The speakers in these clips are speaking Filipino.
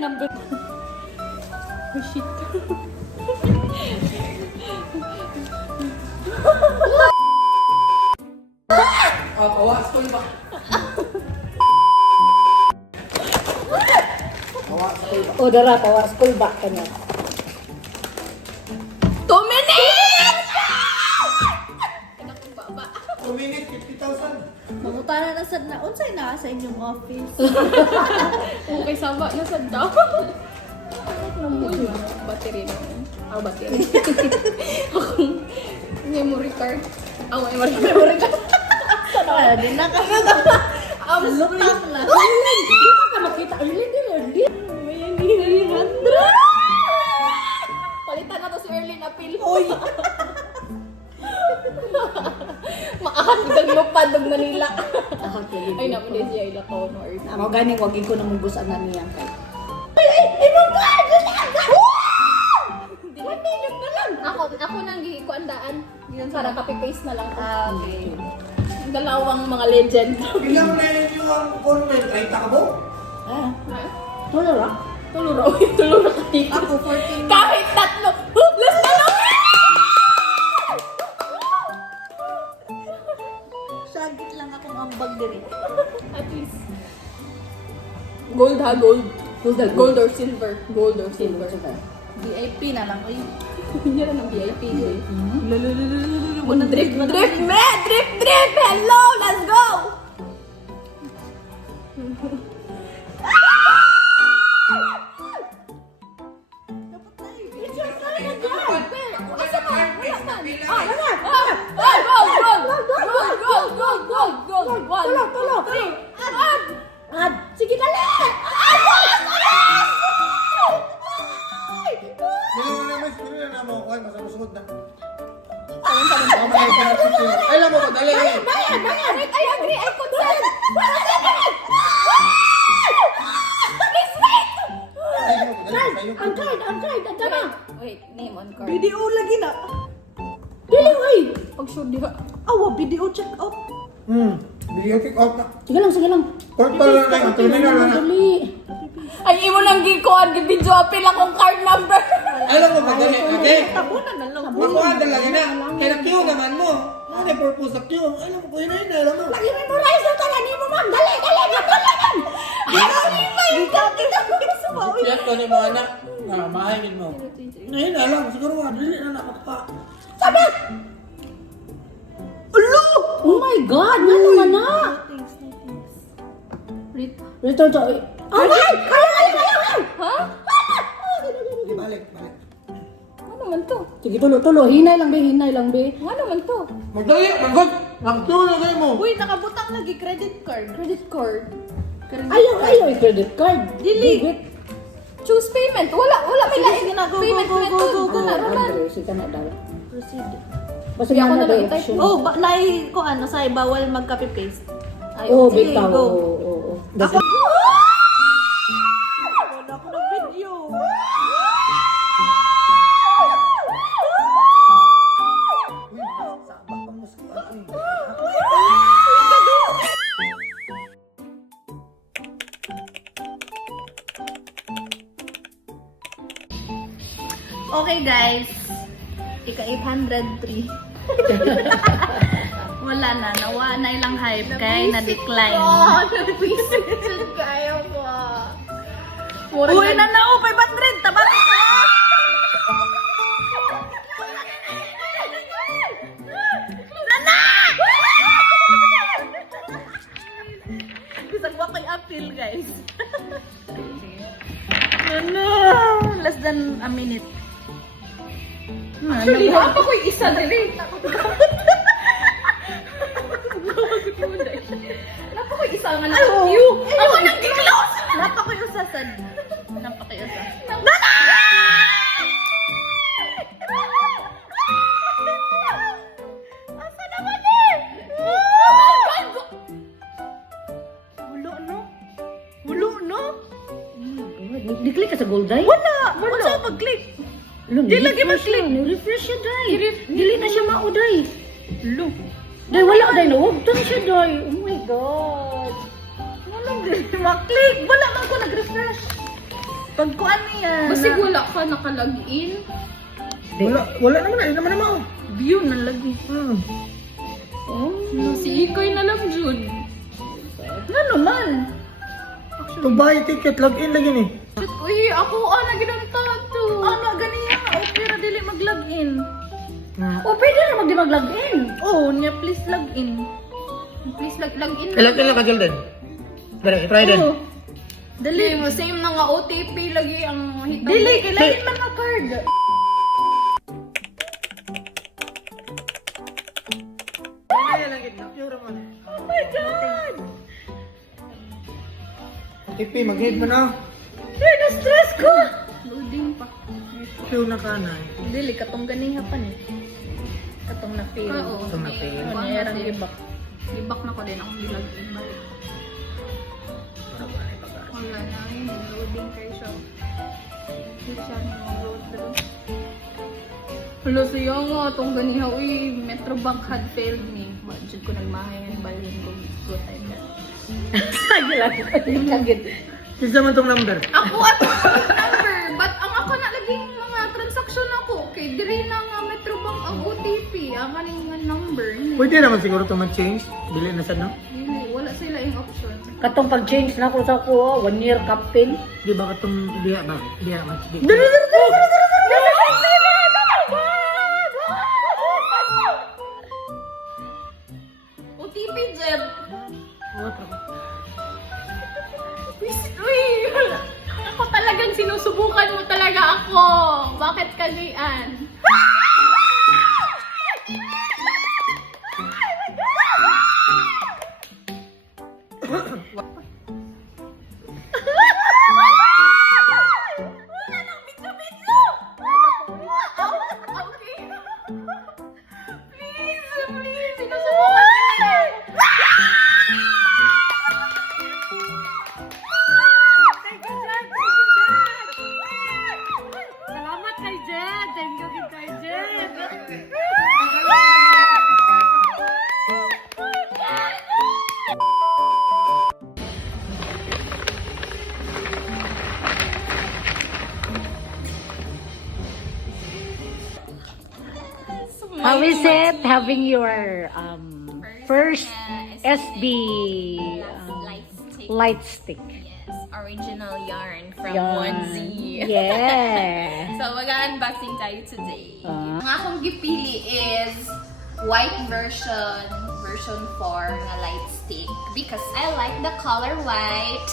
may number. Oh shit. Pawa, school ba? O, dara, pawa, school back ka niya. 2 minutes! 2 minutes, 50,000. Mangutana na sad na unsay na sa inyong office. Okay, saba na sa daw. Battery na. Battery. Akong memory card. Memory card. Sana din na ka. Lutang na. Hindi pa ka makita. Early. May 300! Palitan na to si Erlyn Apil. Oy! Maakag lupad ng Manila. Ay, naman din siya ilakaw no Erlyn. Ako ganing, wagin ko namang gusto na niya. Ako nang gikuandaan. Para copy-paste na lang. Okay. Dalawang mga legend. Ilang na yun yung convent? Ay, takbo? Tulo ra? Tuluro kanina. Ako 14. Kahit tatlo. Hopeless na lang! Sagit lang akong ambag diri. At least. Gold ha, gold. Gold or silver. Gold or silver. VIP na lang. Uy. Yan ang VIP. Drip, drip, me! Drip, drip! Hello! Let's go! Sige, dali! Dili na mo, kuhay, masamusod na. Ay, lang mo ko, dali. Bayan! I agree! I consent! Please wait! Ay, lang mo ko, dali. Kayo ko. Ang card, ang dara. Wait, name on card. Video lagi na. Dili, oy! Pag-sure diha. Awa, video check out. Video kick out na. Sige lang. Portal na lang, terminal na. Dali. Ay, imo nang gikuan, gibidyo apil akong card number. Ay, lang mo ko, dali. Ate, Tabunan na lang. makuha talaga na. Kaya na queue naman mo. Ano yung purpose sa queue? Ay, lang mo ko, hinahin na, alam mo. I-memorize yung talaga mo, ma'am. Dali. Yan ko ni mga anak. Mahingin mo. Hinahin na lang, siguro nga, dali na nakakapa. Sabi! Ulo! Oh my God! Nga naman na! Return to... Alay! Kaya! Ha? Balik. Ano naman to? Sige, tulo. Hinay lang, be. Ano naman to? Magdali, magod. Nag-queue na kayo mo. Uy, nakabutang lagi credit card. Credit card. Ayaw, credit card. Dili. Choose payment. Wala may lain. Sige na, go. Payment method. Ah, Naroon. Andre, sige na daw. Proceed. Basta Sige, ako na na lang daw i-type option. mo. Oh, nai ko ano, say bawal mag-copy paste. Oh, sige, bitaw. go. Oo. Basta Wala ko ng video. Sabak pa mo sa Okay guys, ika 803. Wala na, nawa na ilang hype kay na-decline. Nabisit kayo po. Uy, na 500! Tabak ito! Gisagwa kay appeal guys. Ano? Less than a minute. Actually, apa ko yung isa dali. Napa ko yung isa nga na view. Ako nang gi-close. Napa ko yung sasad. Napa ko yung sasad. Asa naman eh? Hulo no? Hulo no? di-click ka sa gold die? Wala! Wala sa mag-click. Di lagi mag-click. Refresh siya, day. Dili na siya mao, day. Hulo. Day, wala, day. Nawagtan siya, day. Oh my God. Walang di mag-click. Wala man ko nag-refresh. Pag kuan niya. Basig wala ka nakalagin. Wala naman na. Hindi naman naman. View na lagi. Oh, si Ikoy na lang, Jude. Nga naman. To buy ticket, log-in lagi ni. Uy, ako na ginunta to. Ano, ganiya. O, pero dili mag-login. O, pwede na mag-login. Oh, niya please login. Please login. Log-in lang ka, Jordan. Dali, try din. Oh. Dali mo, same na nga OTP lagi ang hitang. Dili, kailangan man na card. Oh my God! Tipi, mag-head mo na. Ay, na-stress ko. Loading pa. Show na ka na. Dili, katong ganiha pa ni. Katong na-feel. Oo. Itong na-fail. Ano yarang gibak. Gibak na ko din akong bilagin. Wala na yun. Loading kayo siya. Hindi siya mag-load doon. Hala siya nga. Itong ganiha. Uy, Metrobank had failed me. Budget ko nagmahayan. Balhin ko. Good time na. Lagit. Isa man tong number. Ako at number. But ang ako na laging mga transaction ako. Okay, diri na nga Metrobank ang OTP. Ang kaning nga number. Pwede naman siguro ito mag-change. Dili na sad, no? Hindi, wala sila yung option. Katong pag-change na ko sa ko, 1 year captain. Di ba katong diya ba? Diya mas di. OTP, Jeb. What ako? Uy, ako talagang sinusubukan mo talaga ako. Bakit kalian? Wala nang bitso-bitso! Okay. Please, sinusubukan talaga. Salamat kay Jed. Thank you kay Jed. How is it having your first SB light stick? Yes, original yarn from Yarn. 1Z. Yeah. So, mag-unboxing tayo today. Ah. Ang akong gipili is white version 4 na light stick because I like the color white.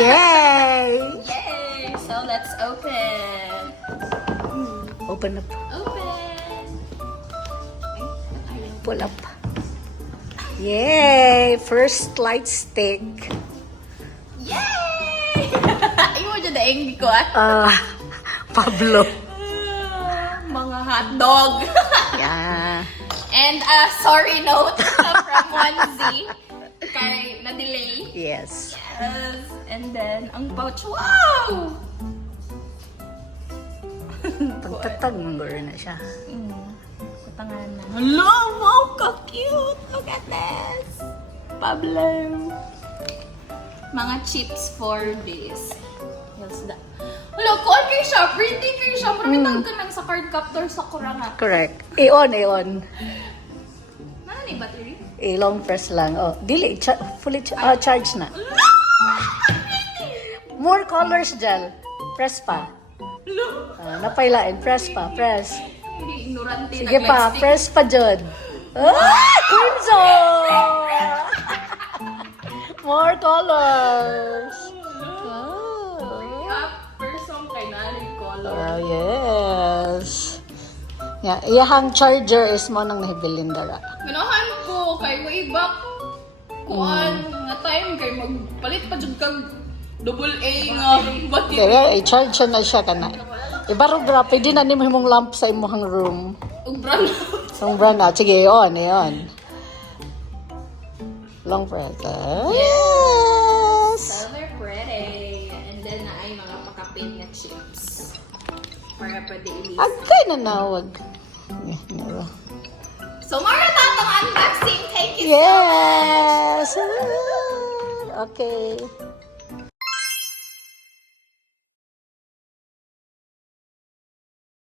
Yay! Yay! So, let's open. Open up. Open! Pull up. Yay! First light stick. Yay! Iwo dyan na hindi ko Pablo. Mga hotdog. Yeah. And a sorry note from 1Z kay na-delay. Yes. Yes. And then, ang pouch. Wow! Pagtatag mo na siya. Kutangan na. Hello! Wow! Ka-cute! Look at this! Pablo! Mga chips for this. What's that? Hello! Kuan kayo siya! Pretty kayo siya! Marami tawag ka lang sa card captor sa kuranga. Correct. I-on. Ano ni battery? Long press lang. Oh, dili. Fully charge na. More colors, Jel. Press pa. Napailain. Press pa. Press. Hindi ignorante. Sige pa. Press pa, Jod. Crimson! More colors. Person kay Nari color. Oh, yes. Yeah, iyahang charger is mo nang nahibilin dara. Ganahan ko kay way back kuan nga time kay magpalit pa jud kag double A nga battery. Kaya i-charge na siya kana. Ibaro gra pwede na nimo himong lamp sa imong room. Ug brand. Sombra na. Sige, on. Long press. Yes! So they're pretty. And then na ay mga pakapit nga chips. Para pwede ilis. Agkay na nawag. So mara tatong unboxing. Thank you Yes! Okay.